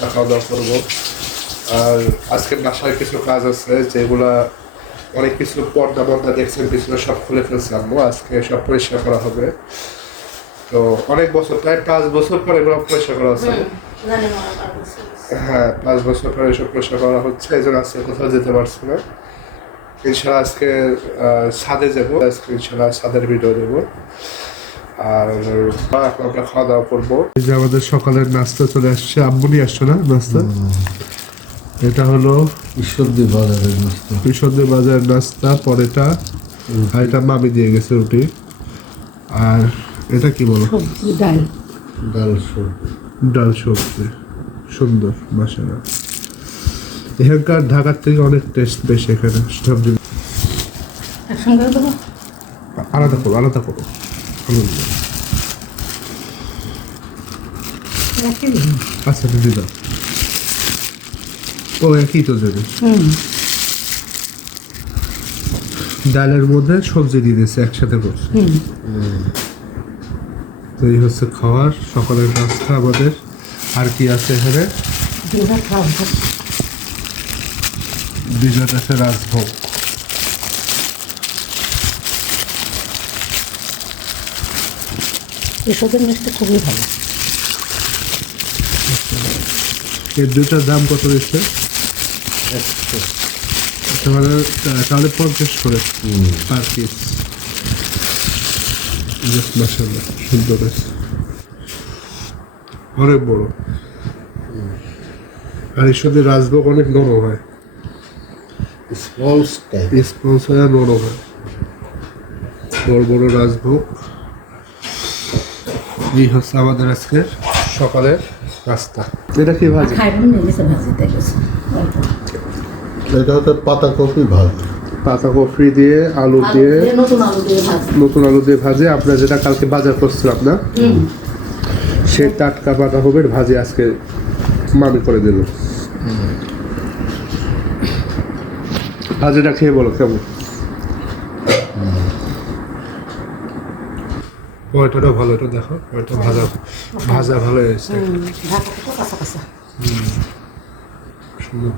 নাস্তা খাওয়া দাওয়া করবো। আর আজকে বাসায় কিছু কাজ আছে যেগুলা অনেক কিছু পর্দা মর্দা দেখছেন পিছনে সব খুলে ফেলছে আম্মু, আজকে সব পরিষ্কার করা হবে। তো অনেক বছর, প্রায় 5 বছর পরে এগুলো পরিষ্কার করা হচ্ছে। হ্যাঁ, 5 বছর পরে এসব পরিষ্কার করা হচ্ছে, এই জন্য আজকে কোথাও যেতে পারছি না। ইনশাল্লাহ আজকে ছাদে যাবো, আজকে ইনশাল্লাহ ছাদের ভিডিও দেবো। আর এখন আমরা খাওয়া দাওয়া করবো। এই যে আমাদের সকালের নাস্তা চলে আসছে, আম্মু নিয়ে আসছো না নাস্তা? এটা হলো ঈশ্বরদী বাজারের নাস্তা। ঈশ্বরদী বাজারের নাস্তা, পরেটা। আর এটা মামি দিয়ে গেছে রুটি। আর এটা কি বলো? ডাল সবজি। ডাল সবজি, সুন্দর মাশাআল্লাহ। এখানকার ঢাকার থেকে অনেক টেস্ট বেশি এখানে সবজি। আলাদা করো, আলাদা করো। আচ্ছা দিদি দাও। ও একই তো দেবে। ডালের মধ্যে সবজি দিয়ে দিয়েছে একসাথে করছে। তো এই হচ্ছে খাওয়ার সকালের নাস্তা আমাদের। আর কি আছে এখানে? বিজয় আছে রাজভোগ। এসবের মিষ্টি খুবই ভালো। এর দুটার দাম কত দিচ্ছে? তাহলে 50 করে পার পিস। মাশাআল্লাহ সুন্দর আছে, অনেক বড়। আর এর সাথে রাজভোগ অনেক নরম হয়, স্পঞ্জ হয় আর নরম হয়। বড় বড় রাজভোগ। এই হচ্ছে আমাদের আজকের সকালের নাস্তা। এটা কি ভাজি? এটা হচ্ছে পাতাকপি ভাজি। পাতাকপি দিয়ে আলু দিয়ে, নতুন আলু দিয়ে ভাজি। আপনার যেটা কালকে বাজার করছিলাম না, সে টাটকা পাতাকপির ভাজি আজকে মামি করে দিল। ভাজিটা খেয়ে বলো কেমন? ওইটা ভালো, এটা দেখো, ওইটা ভাজা ভাজা ভালো হয়েছে। সুন্দর।